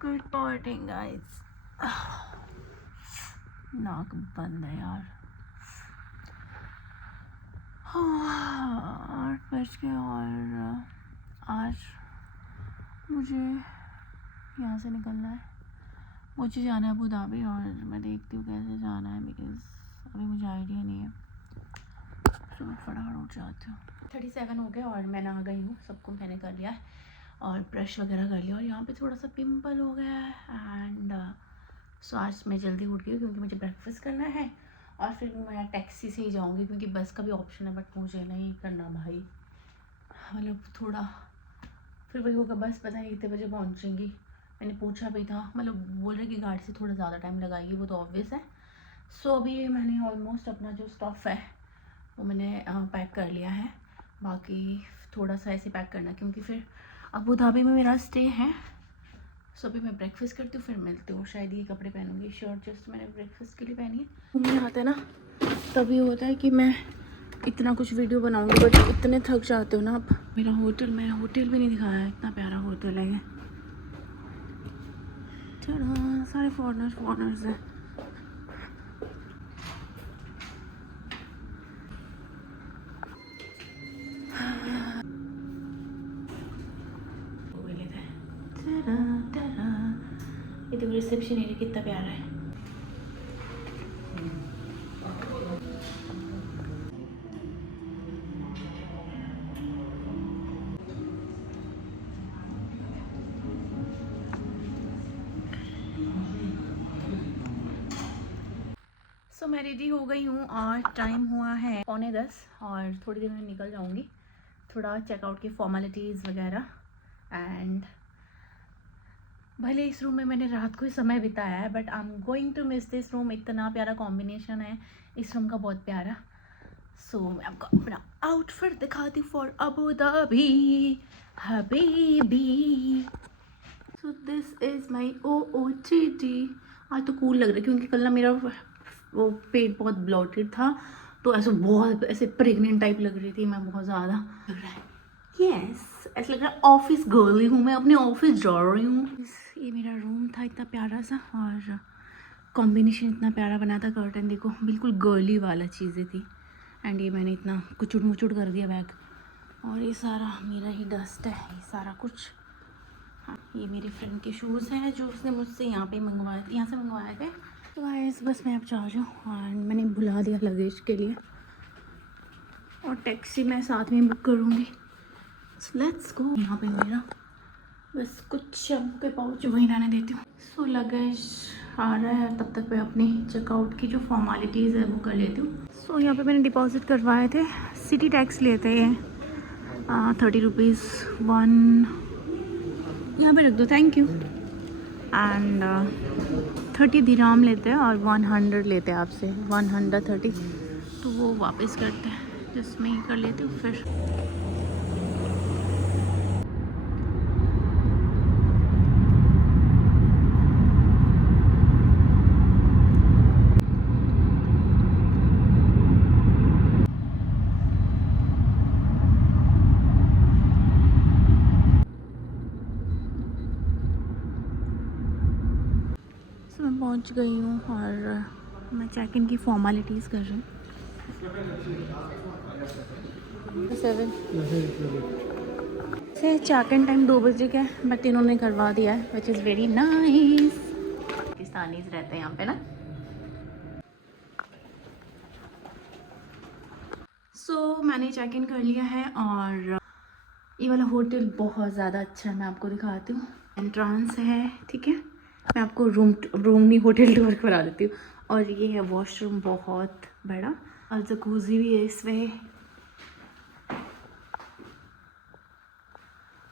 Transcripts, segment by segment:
Good morning guys. नाक बंद है यार। 8 बज गए और आज मुझे यहाँ से निकलना है। मुझे जाना है अबू धाबी और मैं देखती हूँ कैसे जाना है, बिकॉज अभी मुझे आइडिया नहीं है। तो मैं फटाफट उठ जाती हूँ। 37 हो गए और मैं नहा गई हूँ, सबको मैंने कर लिया है और ब्रश वगैरह कर लिया और यहाँ पे थोड़ा सा पिंपल हो गया है। एंड सो आज मैं जल्दी उठ गई क्योंकि मुझे ब्रेकफास्ट करना है और फिर मैं टैक्सी से ही जाऊँगी क्योंकि बस का भी ऑप्शन है, बट मुझे नहीं करना भाई। मतलब थोड़ा फिर वही होगा, बस पता नहीं कितने बजे पहुँचेंगी। मैंने पूछा भी था, मतलब बोल रहे कि गाड़ी से थोड़ा ज़्यादा टाइम लगाएगी, वो तो ऑब्वियस है। सो अभी मैंने ऑलमोस्ट अपना जो स्टफ़ है वो मैंने पैक कर लिया है। बाकी थोड़ा सा ऐसे पैक करना क्योंकि फिर अबू धाबी में मेरा स्टे है। सो अभी मैं ब्रेकफास्ट करती हूँ, फिर मिलती हूँ। शायद ये कपड़े पहनूंगी, शर्ट जस्ट मैंने ब्रेकफास्ट के लिए पहनी है। घूमने आता है ना तभी होता है कि मैं इतना कुछ वीडियो बनाऊंगी, बट इतने थक जाते हो ना आप। मेरा होटल भी नहीं दिखाया है, इतना प्यारा होटल है ये। चलो सारे फॉरनर्स हैं। ये तो रिसेप्शन एरिया कितना प्यारा है। सो मैं रेडी हो गई हूँ और टाइम हुआ है 9:45 और थोड़ी देर में निकल जाऊँगी। थोड़ा चेकआउट की फॉर्मेलिटीज़ वगैरह। एंड भले इस रूम में मैंने रात को ही समय बिताया है, but I am going to miss this room. इतना प्यारा कॉम्बिनेशन है इस रूम का, बहुत प्यारा। सो मैं आपको अपना आउटफिट दिखाती हूँ for Abu Dhabi Habibi. So this is my OOTD। आज तो कूल लग रहा है क्योंकि कल ना मेरा वो पेट बहुत ब्लॉटेड था, तो ऐसे बहुत ऐसे प्रेग्नेंट टाइप लग रही थी मैं, बहुत ज़्यादा लग रहा है। यस, ऐसा लग रहा है ऑफिस गर्ल ही हूँ मैं, अपने ऑफिस जा रही हूँ। ये मेरा रूम था इतना प्यारा सा और कॉम्बिनेशन इतना प्यारा बना था। कर्टन देखो बिल्कुल गर्ली वाला चीज़ें थी। एंड ये मैंने इतना कुचुड़ मुचुड़ कर दिया बैग, और ये सारा मेरा ही डस्ट है, ये सारा कुछ। हाँ, ये मेरे फ्रेंड के शूज़ हैं जो उसने मुझसे यहाँ से मंगवाए थे। तो गाइस बस मैं अब जा रही हूँ और मैंने बुला दिया लगेज के लिए और टैक्सी मैं साथ में बुक करूँगी। Let's go. यहाँ पे मेरा बस कुछ शैम्पू के पाउच वहीं रहने देती हूँ। सो लगेज आ रहा है, तब तक मैं अपनी चेकआउट की जो फॉर्मेलिटीज़ है वो कर लेती हूँ। सो यहाँ पे मैंने डिपॉजिट करवाए थे, सिटी टैक्स लेते हैं 30 रुपीज़ 1, यहाँ पे रख दो, थैंक यू। एंड 30 दिराम लेते हैं और 100 लेते हैं आपसे, 130, तो वो वापस करते हैं। जिसमें ही कर लेती हूँ फिर। सो मैं पहुँच गई हूँ और मैं चेक इन की फॉर्मेलिटीज़ कर रही हूँ। 7 से चेक इन टाइम 2 बजे का है, बट इन्होंने करवा दिया है, which is very nice. Pakistanis रहते हैं यहाँ पे ना। सो मैंने चेक इन कर लिया है और ये वाला होटल बहुत ज़्यादा अच्छा है, मैं आपको दिखाती हूँ। एंट्रांस है, ठीक है, मैं आपको रूम नहीं होटल टूर करा देती हूँ। और ये है वॉशरूम बहुत बड़ा और जकूज़ी भी है इसमें।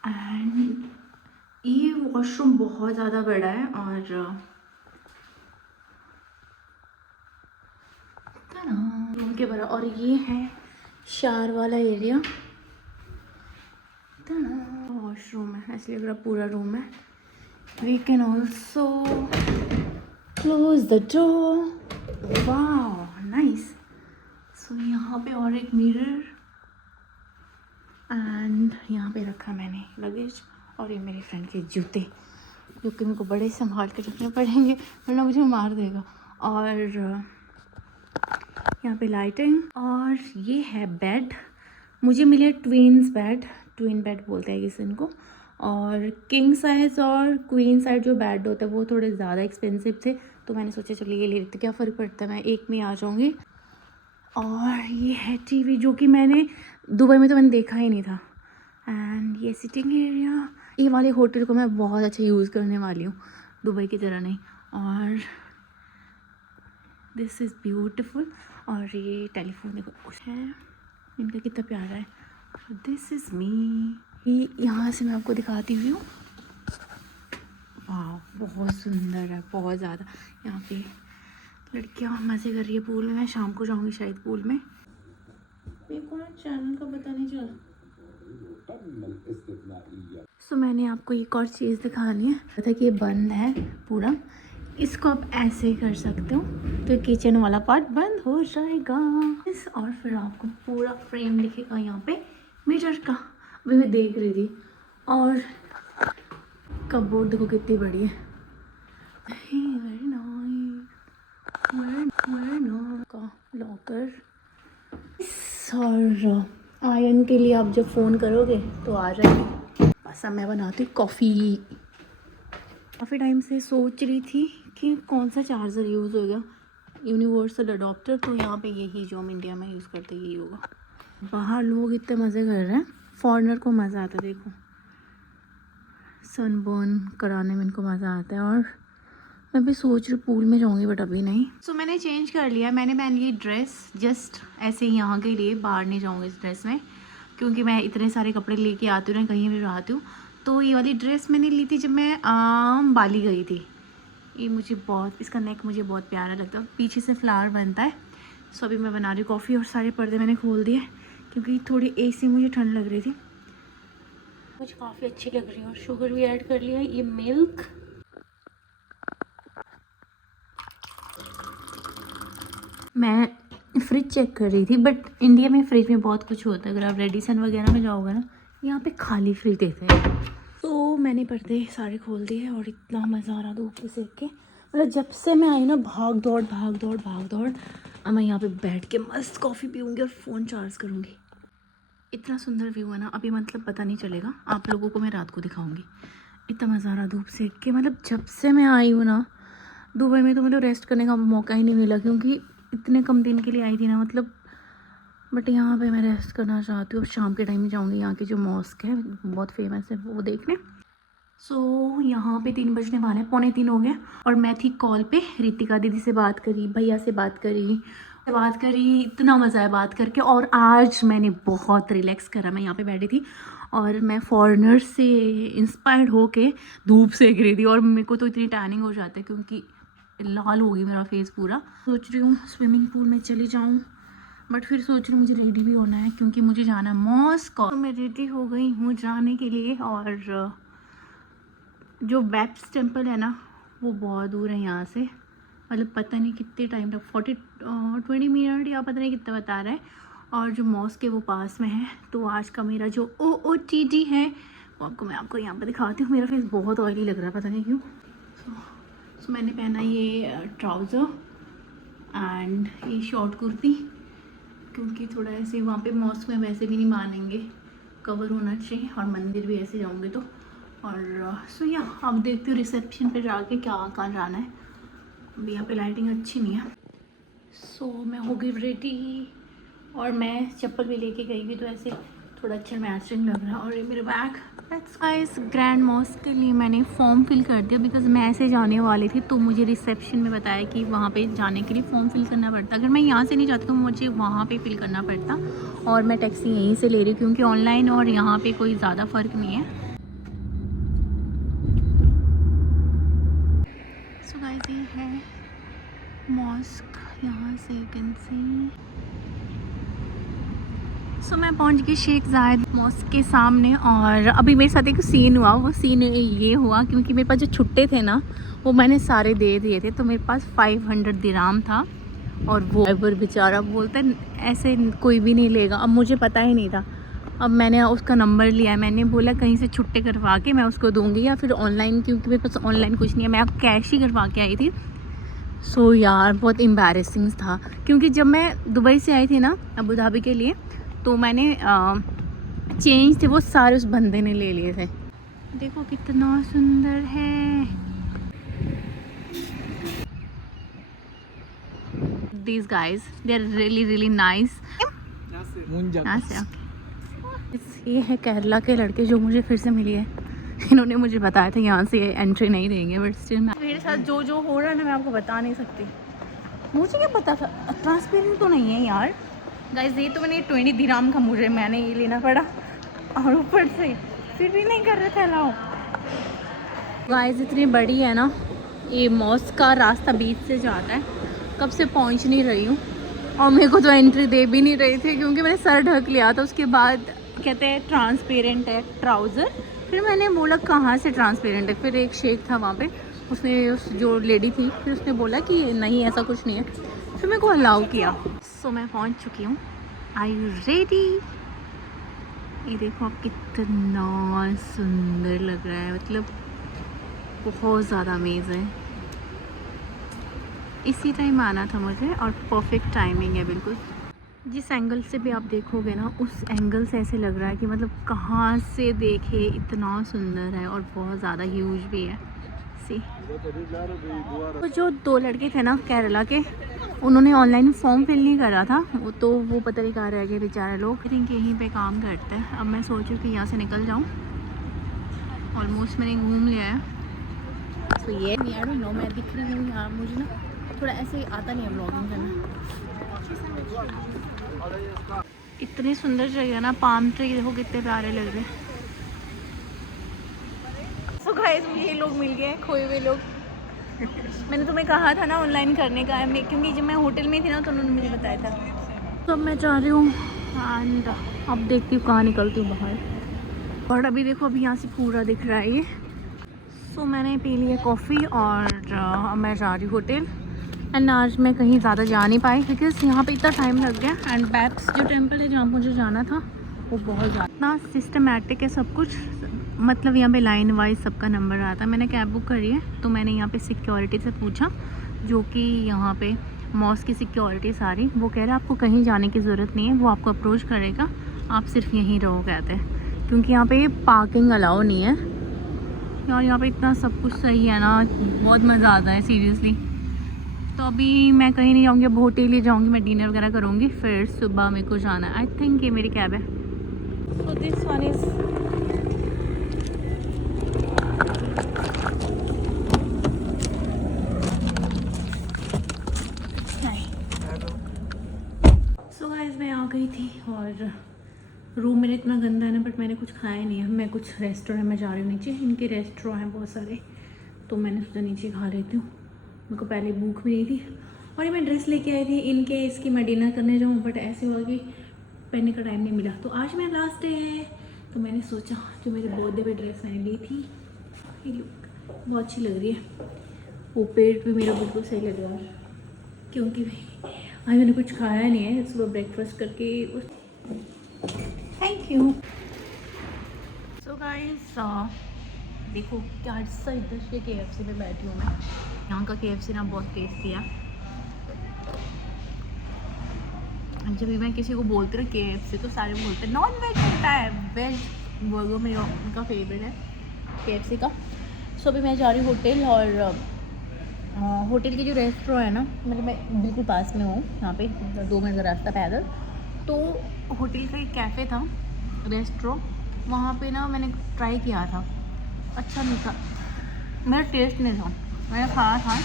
एंड ये वॉशरूम बहुत ज़्यादा बड़ा है और रूम के बड़ा। और ये है शावर वाला एरिया, वॉशरूम है, ऐसे लग रहा पूरा रूम है। We can also close the door. वाह नाइस। सो यहाँ पे और एक मिरर एंड यहाँ पे रखा मैंने लगेज और ये मेरे फ्रेंड के जूते। क्योंकि मेरे को बड़े संभाल के रखने पड़ेंगे वरना मुझे मार देगा। और यहाँ पे लाइटिंग, और ये है बेड। मुझे मिले ट्विन बेड बोलते हैं किसी इनको। और किंग साइज़ और क्वीन साइज जो बेड होता है वो थोड़े ज़्यादा एक्सपेंसिव थे, तो मैंने सोचा चलिए ये ले लेते, क्या फ़र्क पड़ता है, मैं एक में आ जाऊँगी। और ये है टीवी, जो कि मैंने दुबई में तो मैंने देखा ही नहीं था। एंड ये सिटिंग एरिया, ये वाले होटल को मैं बहुत अच्छा यूज़ करने वाली हूँ, दुबई की तरह नहीं। और दिस इज़ ब्यूटीफुल। और ये टेलीफोन देखो कुछ है, इनका कितना प्यारा है। This is me. ये यहाँ से मैं आपको दिखाती हुई हूँ। वाह, बहुत सुंदर है, बहुत ज़्यादा। यहाँ पे लड़कियाँ मज़े कर रही है पूल में। मैं शाम को जाऊँगी शायद पूल में। मेरे को ना चैनल का पता नहीं चला। सो मैंने आपको एक और चीज़ दिखानी है, पता कि ये बंद है पूरा, इसको आप ऐसे ही कर सकते हो तो किचन वाला पार्ट बंद हो जाएगा। और फिर आपको पूरा फ्रेम दिखेगा यहाँ पे मिरर का। अभी मैं देख रही थी। और कपबोर्ड देखो कितनी बड़ी है। का लॉकर। और आयरन के लिए आप जब फ़ोन करोगे तो आ जाएगी। बस अब मैं बनाती हूँ कॉफ़ी। काफ़ी टाइम से सोच रही थी कि कौन सा चार्जर यूज़ होगा, यूनिवर्सल अडोप्टर, तो यहाँ पे यही जो हम इंडिया में यूज़ करते हैं यही होगा। बाहर लोग इतने मज़े कर रहे हैं, फॉरेनर को मज़ा आता है। देखो सनबर्न कराने में इनको मज़ा आता है। और मैं भी सोच रही हूँ पूल में जाऊँगी बट अभी नहीं। सो मैंने चेंज कर लिया, मैंने पहन ली ड्रेस जस्ट ऐसे ही यहाँ के लिए, बाहर नहीं जाऊँगी इस ड्रेस में क्योंकि मैं इतने सारे कपड़े लेके आती हूँ ना, कहीं भी रहती हूँ। तो ये वाली ड्रेस मैंने ली थी जब मैं बाली गई थी। ये मुझे बहुत, इसका नेक मुझे बहुत प्यारा लगता है, पीछे से फ्लावर बनता है। सो अभी मैं बना रही हूँ कॉफ़ी और सारे पर्दे मैंने खोल दिए क्योंकि थोड़ी एसी मुझे ठंड लग रही थी। मुझे काफ़ी अच्छी लग रही है। और शुगर भी ऐड कर लिया है। ये मिल्क, मैं फ्रिज चेक कर रही थी बट इंडिया में फ्रिज में बहुत कुछ होता है। अगर आप रेडिसन वगैरह में जाओगे ना, यहाँ पे खाली फ्रिज देते हैं। तो मैंने पर्दे सारे खोल दिए और इतना मज़ा आ रहा धूप से सेक के। मतलब जब से मैं आई ना, भाग दौड़ भाग दौड़ भाग दौड़। अब मैं यहाँ पे बैठ के मस्त कॉफ़ी पीऊँगी और फ़ोन चार्ज करूँगी। इतना सुंदर व्यू है ना, अभी मतलब पता नहीं चलेगा, आप लोगों को मैं रात को दिखाऊँगी। इतना मज़ा आ रहा धूप सेक के। मतलब जब से मैं आई हूँ ना दुबई में, तो मतलब रेस्ट करने का मौका ही नहीं मिला क्योंकि इतने कम दिन के लिए आई थी ना, मतलब। बट यहाँ पे मैं रेस्ट करना चाहती हूँ। शाम के टाइम में जाऊँगी, यहाँ की जो मॉस्क है बहुत फेमस है वो देखने। सो यहाँ पे 3 बजने वाले हैं, 2:45 हो गए। और मैं थी कॉल पे, रितिका दीदी से बात करी, भैया से बात करी, इतना मज़ा आया बात करके। और आज मैंने बहुत रिलैक्स करा। मैं यहाँ पे बैठी थी और मैं फॉरेनर से इंस्पायर्ड होके धूप सेक रही थी। और मेरे को तो इतनी टैनिंग हो जाती है क्योंकि लाल हो गई मेरा फेस पूरा। सोच रही हूँ स्विमिंग पूल में चली जाऊँ, बट फिर सोच रही हूँ मुझे रेडी भी होना है क्योंकि मुझे जाना है मॉस्क। तो मैं रेडी हो गई हूँ जाने के लिए। और जो बैप्स टेम्पल है ना वो बहुत दूर है यहाँ से, मतलब पता नहीं कितने टाइम तक, 20 मिनट या पता नहीं कितना बता रहा है। और जो मॉस्क है वो पास में है। तो आज का मेरा जो OOTD है वो मैं आपको यहाँ पर दिखाती हूँ। मेरा फेस बहुत ऑयली लग रहा है, पता नहीं क्यों। सो मैंने पहना ये ट्राउज़र एंड ये शॉर्ट कुर्ती क्योंकि थोड़ा ऐसे वहाँ पे मॉस्क में वैसे भी नहीं मानेंगे, कवर होना चाहिए। और मंदिर भी ऐसे जाऊँगे तो। और सो या अब देखती हूँ रिसेप्शन पे जाके कहाँ जाना है। अभी यहाँ पे लाइटिंग अच्छी नहीं है। सो मैं हो गई रेडी और मैं चप्पल भी लेके गई हुई तो ऐसे थोड़ा अच्छा मैचिंग लग रहा है। और ये मेरे बैग, इस ग्रैंड मॉस्क के लिए मैंने फॉर्म फिल कर दिया बिकॉज मैं ऐसे जाने वाली थी। तो मुझे रिसेप्शन में बताया कि वहाँ पे जाने के लिए फॉर्म फिल करना पड़ता। अगर मैं यहाँ से नहीं जाती तो मुझे वहाँ पे फिल करना पड़ता। और मैं टैक्सी यहीं से ले रही हूँ क्योंकि ऑनलाइन और यहाँ पे कोई ज़्यादा फ़र्क नहीं है। सो गाइस ये है मॉस्क, यहाँ से यू कैन सी। सो मैं पहुंच गई शेख जायद मॉस्क के सामने। और अभी मेरे साथ एक सीन हुआ। वो सीन ये हुआ क्योंकि मेरे पास जो छुट्टे थे ना वो मैंने सारे दे दिए थे। तो मेरे पास 500 दिराम था और वो ड्राइवर बेचारा बोलता है ऐसे कोई भी नहीं लेगा। अब मुझे पता ही नहीं था, अब मैंने उसका नंबर लिया है, मैंने बोला कहीं से छुट्टे करवा के मैं उसको दूंगी या फिर ऑनलाइन, क्योंकि मेरे पास ऑनलाइन कुछ नहीं है, मैं अब कैश ही करवा के आई थी। सो यार बहुत एम्बैरेसिंग था, क्योंकि जब मैं दुबई से आई थी ना अबू धाबी के लिए, तो मैंने चेंज थे वो सारे उस बंदे ने ले लिए थे। देखो कितना सुंदर है। These guys, they are really nice. ये है केरला के लड़के जो मुझे फिर से मिली है। इन्होंने मुझे बताया था यहाँ से एंट्री नहीं देंगे, बट स्टिल मेरे साथ जो जो हो रहा है ना मैं आपको बता नहीं सकती। मुझे क्या पता था, ट्रांसपेरेंट तो नहीं है यार। गाइस ये तो मैंने 20 दिराम का मुझे मैंने ये लेना पड़ा, और ऊपर से फिर भी नहीं कर रहे थे अलाउ। गाइस इतनी बड़ी है ना, ये मॉस्क का रास्ता बीच से जाता है, कब से पहुंच नहीं रही हूँ, और मेरे को तो एंट्री दे भी नहीं रही थी क्योंकि मैंने सर ढक लिया था। उसके बाद कहते हैं ट्रांसपेरेंट है ट्राउज़र, फिर मैंने बोला कहाँ से ट्रांसपेरेंट है, फिर एक शेख था वहाँ पे, उसने उस जो लेडी थी फिर उसने बोला कि नहीं ऐसा कुछ नहीं है, फिर मेरे को अलाउ किया। सो मैं पहुँच चुकी हूँ। Are you ready? ये देखो आप कितना सुंदर लग रहा है, मतलब बहुत ज़्यादा अमेजिंग। इसी टाइम आना था मुझे और परफेक्ट टाइमिंग है बिल्कुल। जिस एंगल से भी आप देखोगे ना, उस एंगल से ऐसे लग रहा है कि मतलब कहाँ से देखे इतना सुंदर है, और बहुत ज़्यादा ह्यूज भी है। सी तो जो 2 लड़के थे ना केरला के, उन्होंने ऑनलाइन फॉर्म फिल नहीं करा था, तो वो पता नहीं कहाँ रह गए बेचारे लोग। आई थिंक यहीं पे काम करते हैं। अब मैं सोच रही हूँ कि यहाँ से निकल जाऊँ। ऑलमोस्ट मैंने घूम लिया है। तो ये आई डोंट नो, मैं दिख रही हूँ यहाँ, मुझे ना थोड़ा ऐसे आता नहीं है व्लॉगिंग करना। इतनी सुंदर जगह ना, पाम ट्री देखो कितने प्यारे लग रहे हैं। तो गाइस मुझे ये लोग मिल गए, खोए हुए लोग। मैंने तुम्हें कहा था ना ऑनलाइन करने का, क्योंकि जब मैं होटल में थी ना तो उन्होंने मुझे बताया था। तो अब मैं जा रही हूँ एंड अब देखती हूँ कहाँ निकलती हूँ बाहर। और अभी देखो अभी यहाँ से पूरा दिख रहा है ये। सो मैंने पी ली है कॉफ़ी और अब मैं जा रही हूँ होटल। एंड आज मैं कहीं ज़्यादा जा नहीं पाई बिकॉज यहाँ पे इतना टाइम लग गया। एंड बैक्स जो टेंपल है जहाँ मुझे जाना था वो बहुत ज़्यादा इतना सिस्टमेटिक है सब कुछ, मतलब यहाँ पे लाइन वाइज सबका नंबर आता है। मैंने कैब बुक करी है तो मैंने यहाँ पे सिक्योरिटी से पूछा, जो कि यहाँ पे मॉस्क की सिक्योरिटी सारी, वो कह रहे हैं आपको कहीं जाने की ज़रूरत नहीं है, वो आपको अप्रोच करेगा, आप सिर्फ यहीं रहो कहते हैं, क्योंकि यहाँ पे पार्किंग अलाउ नहीं है। और यहाँ पे इतना सब कुछ सही है ना, बहुत मज़ा आता है सीरियसली। तो अभी मैं कहीं नहीं जाऊँगी, अब होटल ही जाऊँगी, मैं डिनर वगैरह करूँगी, फिर सुबह मेरे को जाना है। आई थिंक ये मेरी कैब है। So this one is so guys मैं आ गई थी और रूम मेरा इतना गंदा है ना, बट मैंने कुछ खाया नहीं है। मैं कुछ रेस्टोरेंट में जा रही हूँ नीचे, इनके रेस्टोरेंट हैं बहुत सारे, तो मैंने सोचा नीचे खा लेती हूँ। मेरे को पहले भूख भी नहीं थी, और ये मैं ड्रेस लेके आई थी इनके इसकी मैं डिनर करने जाऊँ, बट ऐसे हुआ कि पहनने का टाइम नहीं मिला। तो आज मेरा लास्ट डे है, तो मैंने सोचा जो मेरे बर्थडे पे ड्रेस मैंने ली थी, ये लुक बहुत अच्छी लग रही है। वो पेट भी मेरा बिल्कुल सही लग रहा है, क्योंकि आज मैंने कुछ खाया नहीं है सुबह ब्रेकफास्ट करके। Thank you. सो गाइस देखो क्या इधर के KFC में बैठी हूँ मैं। यहाँ का KFC ना बहुत टेस्टी है। जब भी मैं किसी को बोलती हूँ KFC तो सारे बोलते हैं नॉन वेज होता है, वेज बर्गर मेरा उनका फेवरेट है KFC का। सो अभी मैं जा रही हूँ होटल, और होटल की जो रेस्टोरेंट है ना, मतलब मैं बिल्कुल पास में हूँ, यहाँ पे 2 मिनट का रास्ता पैदल। तो होटल का एक कैफ़े था, रेस्टोरेंट, वहाँ पे ना मैंने ट्राई किया था, अच्छा नहीं था, मेरा टेस्ट नहीं था। मैंने खाया था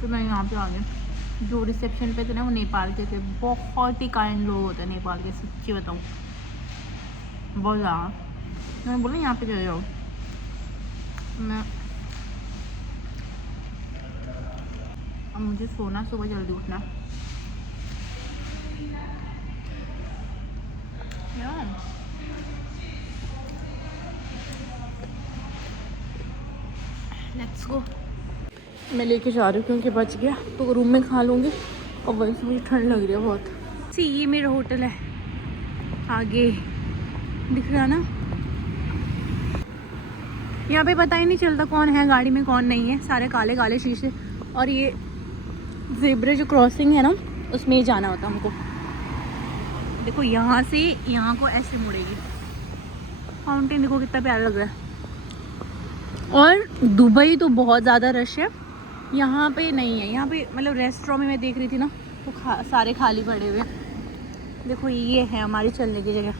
तो मैं यहाँ पे आ गई। जो रिसेप्शन पे थे ना वो नेपाल के थे, बहुत ही काइंड लोग होते हैं नेपाल के, सच्ची बताऊँ बहुत ज़्यादा। मैंने बोला यहाँ पे चले जाओ। मैं अब मुझे सोना, सुबह जल्दी उठना। Let's go. मैं लेके जा रही हूँ क्योंकि बच गया तो रूम में खा लूँगी, और वैसे मुझे ठंड लग रही है बहुत। सी ये मेरा होटल है, आगे दिख रहा ना, यहाँ पे पता ही नहीं चलता कौन है गाड़ी में कौन नहीं है, सारे काले काले शीशे। और ये ज़ेब्रा जो क्रॉसिंग है ना, उसमें ही जाना होता हमको। देखो यहाँ से यहाँ को ऐसे मुड़ेगी। फाउंटेन देखो कितना प्यारा लग रहा है। और दुबई तो बहुत ज़्यादा रश है, यहाँ पे नहीं है। यहाँ पे मतलब रेस्टोरेंट में मैं देख रही थी ना, तो सारे खाली पड़े हुए। देखो ये है हमारी चलने की जगह,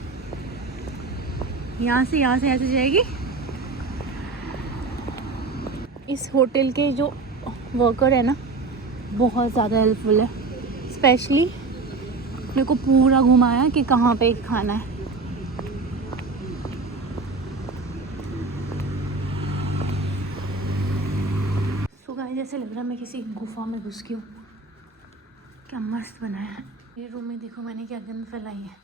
यहाँ से ऐसे जाएगी। इस होटल के जो वर्कर है ना, बहुत ज़्यादा हेल्पफुल है। स्पेशली मेरे को पूरा घुमाया कि कहाँ पे खाना है। सो गाइस जैसे लग रहा है मैं किसी गुफा में घुस गई हूँ। क्या मस्त बनाया है ये रूम में। देखो मैंने क्या गंद फैलाई है।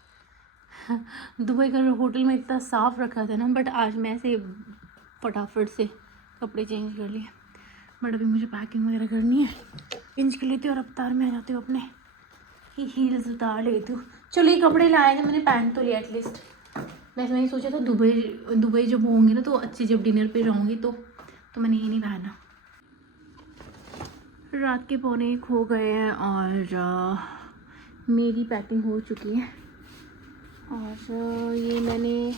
दुबई का होटल में इतना साफ़ रखा था ना, बट आज मैं ऐसे फटाफट से कपड़े चेंज कर लिए। बट अभी मुझे पैकिंग वगैरह करनी है, चेंज कर लेती हूँ और अवतार में आ जाती हूँ। अपने ही हील्स उतार लेती हूँ। चलो ये कपड़े लाए थे, मैंने पहन तो लिया एटलीस्ट। वैसे मैंने सोचा था दुबई जब होंगी ना, तो अच्छी जब डिनर पे जाऊँगी तो मैंने ये नहीं पहना। रात के 1:45 हो गए हैं और मेरी पैकिंग हो चुकी है। और ये मैंने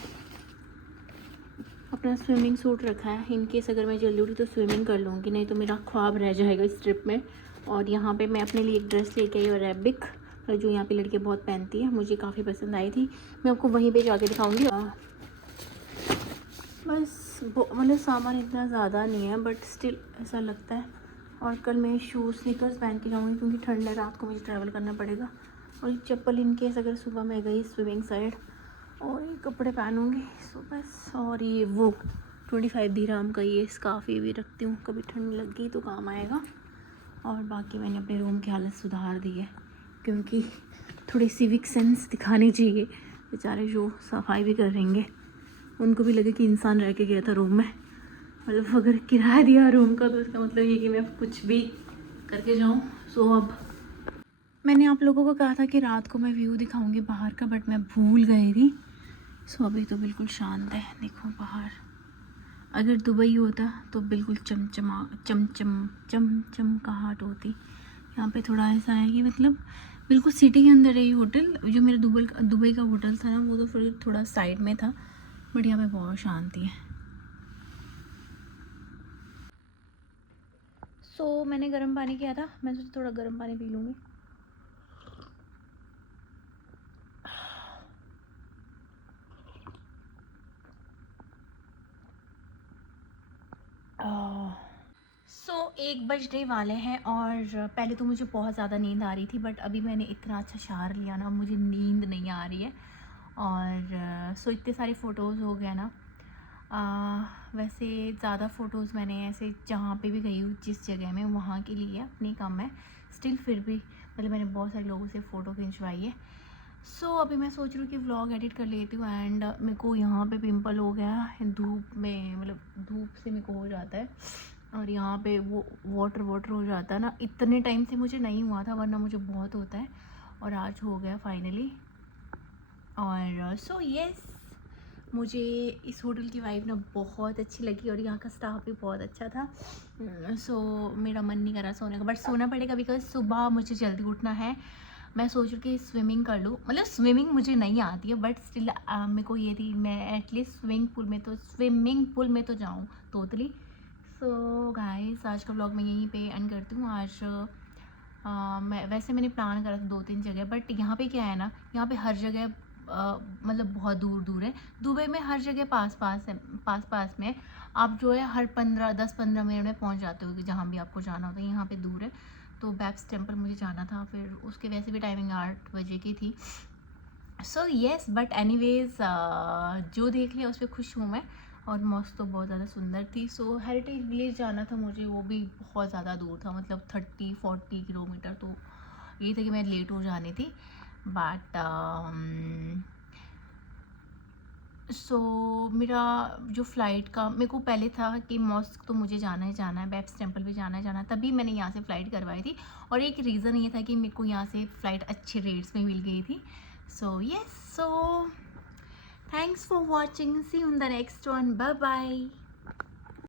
अपना स्विमिंग सूट रखा है, इन केस अगर मैं जल्दी उठी तो स्विमिंग कर लूँगी, नहीं तो मेरा ख्वाब रह जाएगा इस ट्रिप में। और यहाँ पे मैं अपने लिए एक ड्रेस लेके आई, और अरेबिक जो यहाँ पे लड़कियाँ बहुत पहनती है, मुझे काफ़ी पसंद आई थी। मैं आपको वहीं पे जाके दिखाऊंगी। बस मतलब सामान इतना ज़्यादा नहीं है, बट स्टिल ऐसा लगता है। और कल मैं शूज़ स्नीकर्स पहन के जाऊँगी, क्योंकि ठंड है, रात को मुझे ट्रैवल करना पड़ेगा। और एक चप्पल इन केस अगर सुबह मैं गई स्विमिंग साइड, और ये कपड़े पहनूँगी। सो बस। और ये वो 25 दिरहम का ये स्कार्फ ये भी रखती हूँ, कभी ठंड लग गई तो काम आएगा। और बाकी मैंने अपने रूम की हालत सुधार दी है, क्योंकि थोड़ी सिविक सेंस दिखानी चाहिए। बेचारे जो सफाई भी करेंगे उनको भी लगे कि इंसान रह के गया था रूम में। मतलब अगर किराया दिया रूम का, तो इसका मतलब ये कि मैं कुछ भी करके जाऊँ। सो अब मैंने आप लोगों को कहा था कि रात को मैं व्यू दिखाऊंगी बाहर का, बट मैं भूल गई थी। सो अभी तो बिल्कुल शांत है। देखो बाहर, अगर दुबई होता तो बिल्कुल चमचमाहट होती। यहाँ पे थोड़ा ऐसा है कि मतलब बिल्कुल सिटी के अंदर है ये होटल। जो मेरा दुबई का होटल था ना, वो तो फिर थोड़ा साइड में था, बट यहाँ पे बहुत शांति है। सो मैंने गर्म पानी किया था, मैं सोचा थोड़ा गर्म पानी पी लूँगी। सो 1 बजने वाले हैं, और पहले तो मुझे बहुत ज़्यादा नींद आ रही थी, बट अभी मैंने इतना अच्छा शावर लिया ना, मुझे नींद नहीं आ रही है। और सो इतने सारे फ़ोटोज़ हो गए ना। वैसे ज़्यादा फ़ोटोज़ मैंने ऐसे जहाँ पे भी गई हूँ, जिस जगह में, वहाँ के लिए अपनी कम है। स्टिल फिर भी मतलब मैंने बहुत सारे लोगों से फ़ोटो खिंचवाई है। सो अभी मैं सोच रही हूँ कि व्लॉग एडिट कर लेती हूँ। एंड मेरे को यहाँ पे पिंपल हो गया है धूप में, मतलब धूप से मेरे को हो जाता है। और यहाँ पे वो वाटर हो जाता है ना, इतने टाइम से मुझे नहीं हुआ था, वरना मुझे बहुत होता है, और आज हो गया फाइनली। और सो यस, मुझे इस होटल की वाइब ना बहुत अच्छी लगी, और यहाँ का स्टाफ भी बहुत अच्छा था। सो मेरा मन नहीं कर रहा सोने का, बट सोना पड़ेगा, बिकॉज सुबह मुझे जल्दी उठना है। मैं सोच रही हूँ कि स्विमिंग कर लूँ। मतलब स्विमिंग मुझे नहीं आती है, बट स्टिल मेरे को ये थी मैं एटलीस्ट स्विमिंग पूल में तो जाऊँ टोटली। सो गाइस, आज का व्लॉग मैं यहीं पे एंड करती हूँ। आज मैंने प्लान करा था 2-3 जगह, बट यहाँ पे क्या है ना, यहाँ पे हर जगह मतलब बहुत दूर दूर है। दुबई में हर जगह पास में आप जो है हर 10-15 मिनट में पहुँच जाते हो कि जहाँ भी आपको जाना होता है। यहाँ पे दूर है, तो बैप्स टेम्पल मुझे जाना था, फिर उसके वैसे भी टाइमिंग 8 बजे की थी। सो येस, बट एनीवेज जो देख लिया उस पर खुश हूँ मैं। और मौसम तो बहुत ज़्यादा सुंदर थी। सो हेरिटेज विलेज जाना था मुझे, वो भी बहुत ज़्यादा दूर था, मतलब 30-40 किलोमीटर। तो ये था कि मैं लेट हो जानी थी, बट सो मेरा जो फ़्लाइट का मेरे को पहले था कि मॉस्क तो मुझे जाना है, बैप्स टेम्पल भी जाना है, तभी मैंने यहाँ से फ़्लाइट करवाई थी। और एक रीज़न ये था कि मेरे को यहाँ से फ़्लाइट अच्छे रेट्स में मिल गई थी। So yes, so thanks for watching. See you in the next one. Bye bye.